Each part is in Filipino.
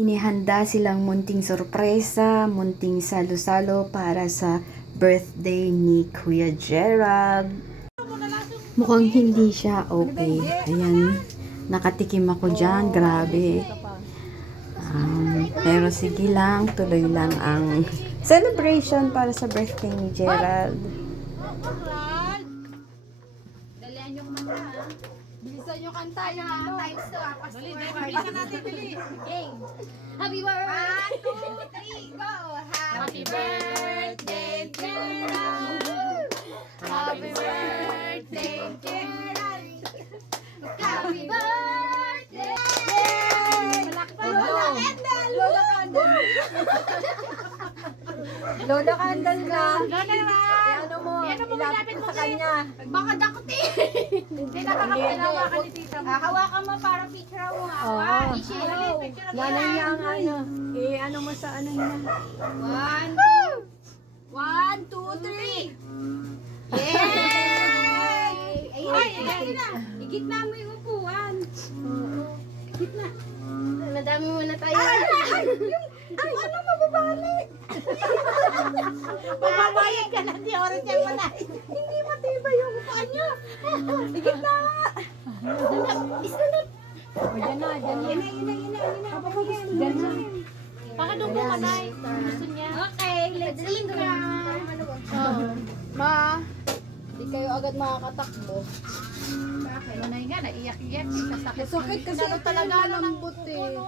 Inihanda silang munting sorpresa, munting salo-salo para sa birthday ni Kuya Gerald. Mukhang hindi siya okay. Ayan, nakatikim ako dyan. Grabe. Pero sige lang, tuloy lang ang celebration para sa birthday ni Gerald. Dalihan yung mata. Bilisan yung kanta niya. Times 2 ah. Dali, bilisan natin, dali. Game. Happy birthday. 1, 2, 3, go. Happy birthday, Gerald. Happy birthday, Gerald. Happy birthday. Malakpan. Lola Candle. Lola Candle. Lola Candle ka. Lola na. Ano mo? Ilapit mo sa kanya. Baka dakutin. Hindi nakakapalawakan ni tita mo. Hawakan mo para picture mo. Nanay niya ang ano. Ano mo sa ano niya. 1, 2, 3. Yay! Ayun na. Igitna mo yung upuan. Igitna. Madami muna tayo. Ay, ano mababali? Mababayad ka na, di oras yan mo na. Hindi matibay yung upuan niya. Igit na. Isa na. O, dyan na, dyan na. Dyan na. Baka doon po manay. Gusto niya. Okay, let's eat na. Ma, di kayo agad makakatakbo. Bakit? Manay nga, naiyak-iyak. Sakit kasi talaga lambot eh.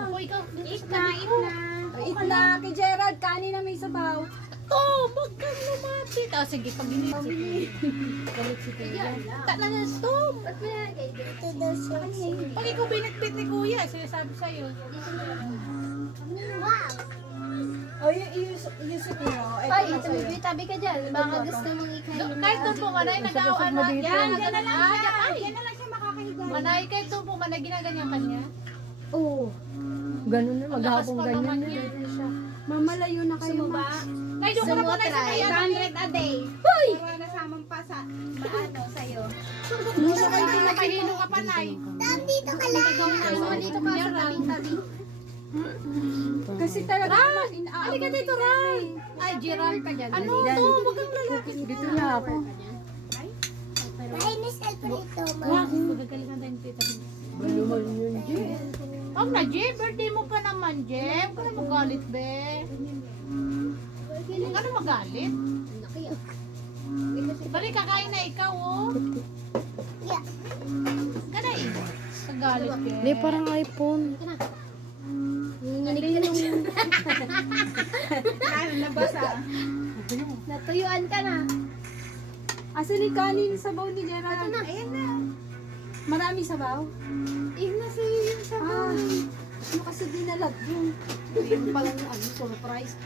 Ako, ikaw. Eat na. Eat na. Kay Gerald, kanin na may sabaw. Wag kang lumapit. Sige, pag iniisip. Galit si Kuya. Tala na, stop. Ba't mo yan? Pag ikaw binitbit ni Kuya, sinasabi sa'yo. Wow! Yung siguro. Ay, tabi ka dyan. Baka gusto mong ikain. Kahit doon po, Manay, nag-aawaan na. Yan na lang siya. Yan na lang siya makakahiga. Manay, kahit doon po, Manay, ginaganyan kanya. Oo. Ganun na, maghapong ganyan na. Mamalayo na kayo, ma. Ay, doon ka na po na sa kaya. 100 a day. Hoy! Para nasamang pa sa maano sa'yo. Gusto kayo pinapahilo ka pa, Nay. Dito ka lang. Dito ka sa tabing-tabi. Kasi talaga halika dito, Ray. Ay, Gerald ka dyan. Ano to? Huwag kang lalaki. Dito na ako. Mainis ka po ito, ma. Magagalingan tayo ng tita. Huwag na, Jem. Birthday mo pa naman, Jem. Huwag na magalit, be. Huwag ka na magalit. Bali, kakain na ikaw, oh. Kanay. Kagalit, be. Hindi, parang iPhone. Nanginig ka nung... Nabasa. Natuyuan ka na. Asan ni kanin sabaw ni Gerald? Ito na. Ayan na. Marami sabaw? Na sa'yo yung sabaw. Ano kasi dinalag yung Yung palang surprise.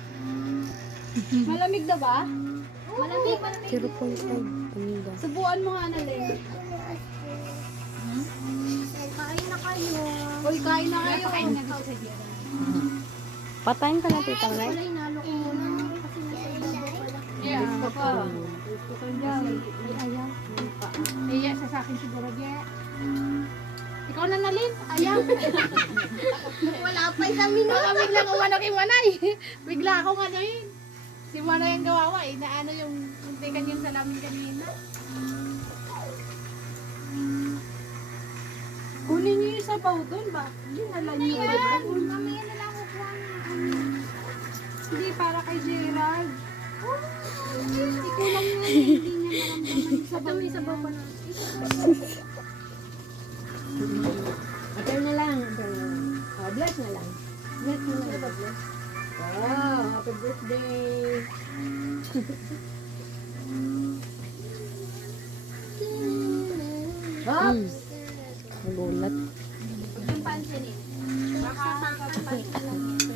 malamig na ba? Malamig. 0.5. Pamida. Subuan mo nga na Len. Kain na kayo. Uy, kain na kayo. Kain na daw sa Gerald. Patayin ka na, tita Ray. Kulay nalo ko muna. Kasi nasa ibabaw pala. Yeah, papa. Iya sa akin siguro, Ge. Ikaw na nalin. Ayaw. Wala pa isang minuto. Baka biglang umano kay Manay. Bigla akong ano yun. Si Manay ang gawawa eh. Na ano yung muntikan yung salamin kanina. Kunin niyo yung sabaw doon ba? Hindi na lang yun. Mamaya na lang ako kuha na. Hindi para kay Gerald. Hindi ko lang yun. Hindi niya maramdaman yung sabaw. May sabaw pa na. Atal na lang. Bless na lang. Bless na lang. Bless. Wow, happy birthday. Hops! Nagulat. Yung pansin eh. Baka pansin lang yun.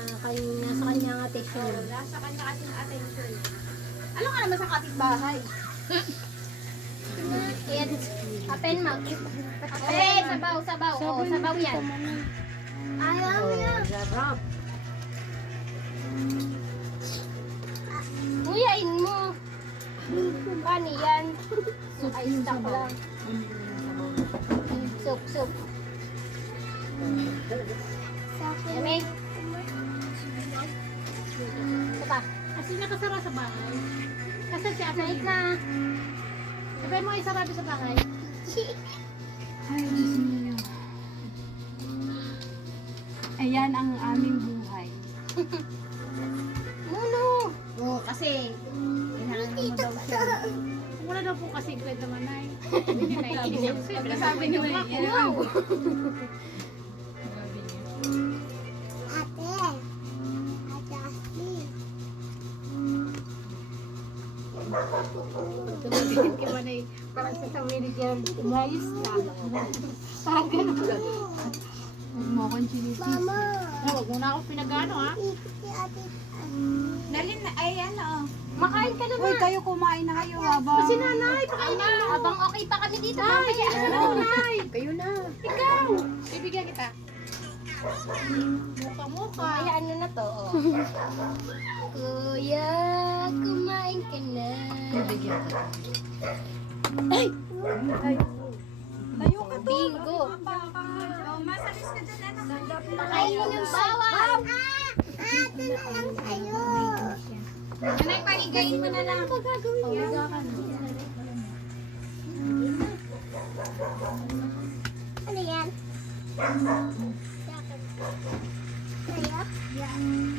Nasa kanyang attention. Nasa kanya kasing attention. Ano ka naman sa kapitbahay? Kaya, apen mo. Apen, sabaw, sabaw. Oo, sabaw yan. Ayaw yan. Sarap. Nguyain mo. Kani yan. Ay, stock lang. Soup, soup. Yummy. Ito pa. Kasi nakasara sa bahay. Kasi si Ate Wait na. Sabay mo isarado sa bahay. Ay, Diyos niyo. Ayan ang aming buhay. Muno. Oo, kasi inaano mo daw siya. Wala daw po kasi kwento manay. Hindi niya naiisip. Siyempre sabi niyo ako. Tumagin ka man ay parang sa samili dyan, umayos na. Parang ganun. Huwag mo akong chinisisi. Huwag mo na ako pinagano ha. Dalin na. Ay, ano. Makain ka na ba? Uy, kayo kumain na kayo habang... Kasi nanay, pakainin mo. Habang okay pa kami dito. Ay, Mamaya. ano nanay? Kayo na. Ikaw! Bibigyan kita. Mukha-mukha. Kaya ano na to? Oh. Kuya, kumain ka na. Bibigyan ka. Tayo ka to. Bingo. Pakainin ng bawang. Ito na lang tayo. Nanay, paligayin mo na lang. Magagawin niya. Ano yan? Kaya?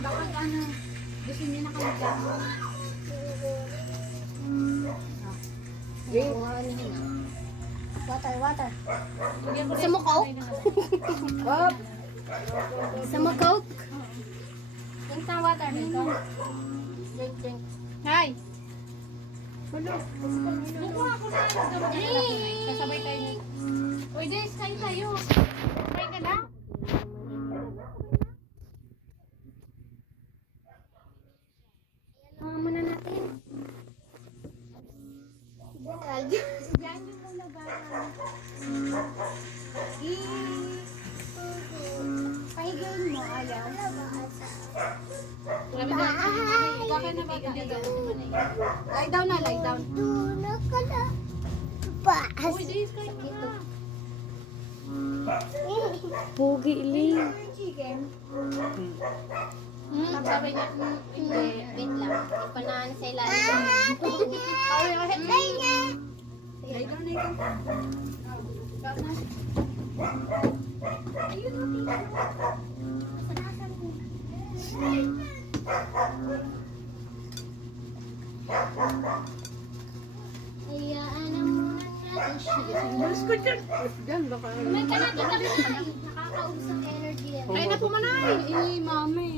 Bakit ano? Gusto niyo na kayo dyan? Water. Sa mo coke? Sa mo coke? Drink ng water. Drink. Nay! Drink. Kasabay tayo. Uy, Des, kain tayo. Kain ka na? Mga muna natin. Yan yung muna gano'n. Pahigayin mo, ayaw. Bakit na ba tayo? Lie down na, lie down. Uy, Des, kain ka na. Pugi, Ling. Sabi niya, Hindi, wait lang. Ipanaan sa ilalim. ay, ay, Lie down, lie down. Hayaan na muna natin siya. Mas ko dyan. Diyan, baka... Kumain ka na, tita Manay. Nakakaubos ang energy yan. Kain na po manay. Mami.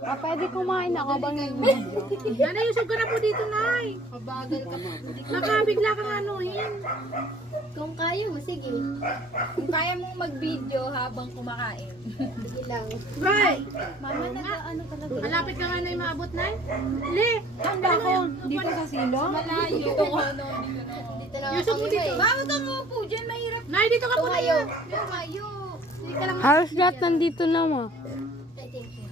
Pwede kumain ako bang nag-video? Nanay, usog ka na po dito, Nay. Kabagal ka pa. Nakabigla kang anuhin. Kung kaya mo, sige. Kung kaya mong mag-video habang kumakain. Sige lang. Right. Mama, nag-ano talaga. Malapit ka nga na yung maabot, Nay. Le. Handa ako. Dito sa silo? Malayo. Dito ko. Dito na Yusuf mo kami, dito. eh. Bakit ka mo po dyan? Mahirap. Nay, dito ka po na Tumayo. yan. Tumayo. Hindi ka lang Halos lahat nandito na mo. I think you.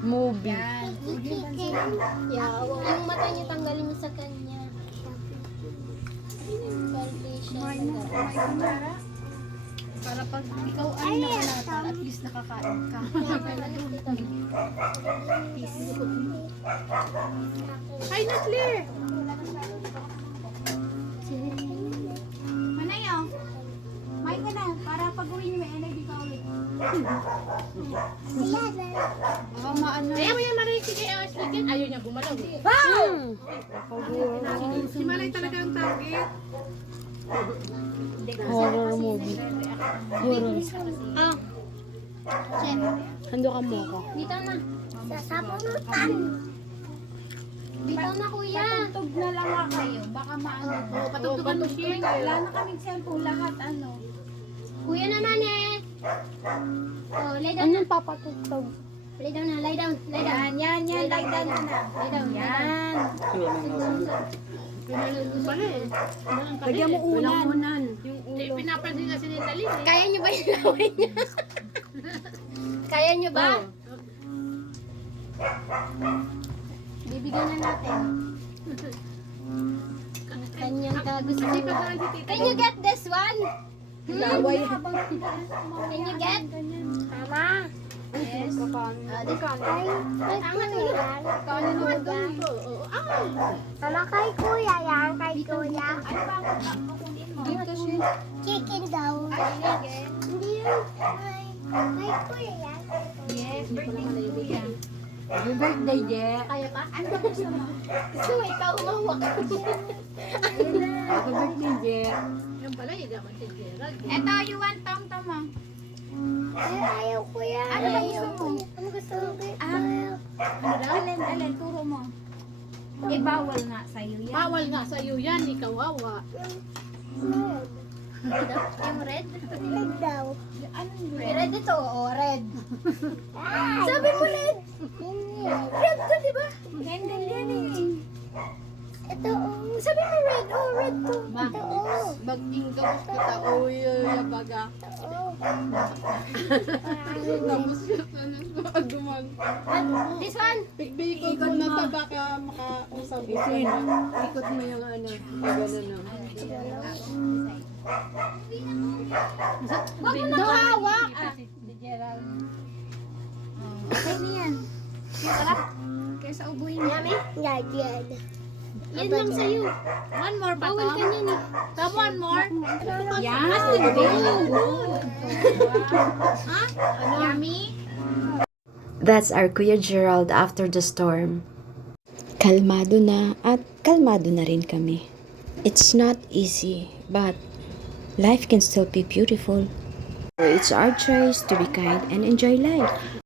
Movie. Yeah, yung mata niya tanggalin mo sa kanya. Foundation. Para pag ikaw ay nakalata, at least nakakain ka. Ay, Nasli. Manay, oh. May ka na, para pag uwi niyo may energy ka ulit. Baka maano. Kaya mo yan, Maray. Sige, Ashley. Din. Ayaw niya gumalaw. Si Maray talaga ang target. Horror movie. Horror. Ah. Chef, Hando ka mo ako. dito na. Sasabunutan. Dito na, kuya. Patugtog na lang nga kayo. Baka maano. Patugtugan mo siya. Wala na kaming cellphone lahat, ano. Kuya na nane. Oh, lay down na. Anong papatugtog? Lay down na, lay down. Lay down. Yan, lie down na na. Lay down. Yan. Pala eh. Lagyan mo unan. Hindi, pinapansin kasi ni Dalin eh. Kaya nyo ba yung laway niya? Kaya nyo ba? Bibigyan na natin. Kanyang gusto. Kasi pag si Tita. Can you get this one? Laway. Can you get? Mama. Yes. Angat mo yan. Angat doon. Mama, kay kuya yan, kay kuya. Ano ba ang kukunin mo? Chicken daw. Hindi yan. Kay kuya yan. Yes, birthday ni Kuya. Happy birthday, Je. Kaya pa? Ano ba gusto mo? Gusto mo ikaw umawak. Happy birthday, Je. Yung pala, hindi naman si Gerald. Eto, you want tom-tom mo? Ay, ayaw kuya. Ano ba gusto mo? Ano gusto mo? Ano daw? Alin, turo mo. Eh, bawal nga sa'yo yan. Bawal nga sa'yo yan, ikaw wawa. Yung red? Red daw. Anong red? Red ito, red. Ay! Sabi mo red. Hindi. Red to, di ba? Hindi yan eh. Ito, oh. Sabi mo red, red to. Ito, oh. Mag-inggaw kita, uy, yabaga. Oh. Tapos aduman. This one? Pigbikot mo na ta baka makausap ko Isin, na. ikot mo yung ano, gano'n na. Huwag mo na hawak. Okay na yan. Sarap. Kaysa ubuhin niya. Yan, yan. Yan lang sa'yo. One more pa to. Bawal ka niyan eh. Come one more. Yan! Ha? Yummy? That's our Kuya Gerald after the storm. Kalmado na at kalmado na rin kami. It's not easy, but life can still be beautiful. So it's our choice to be kind and enjoy life.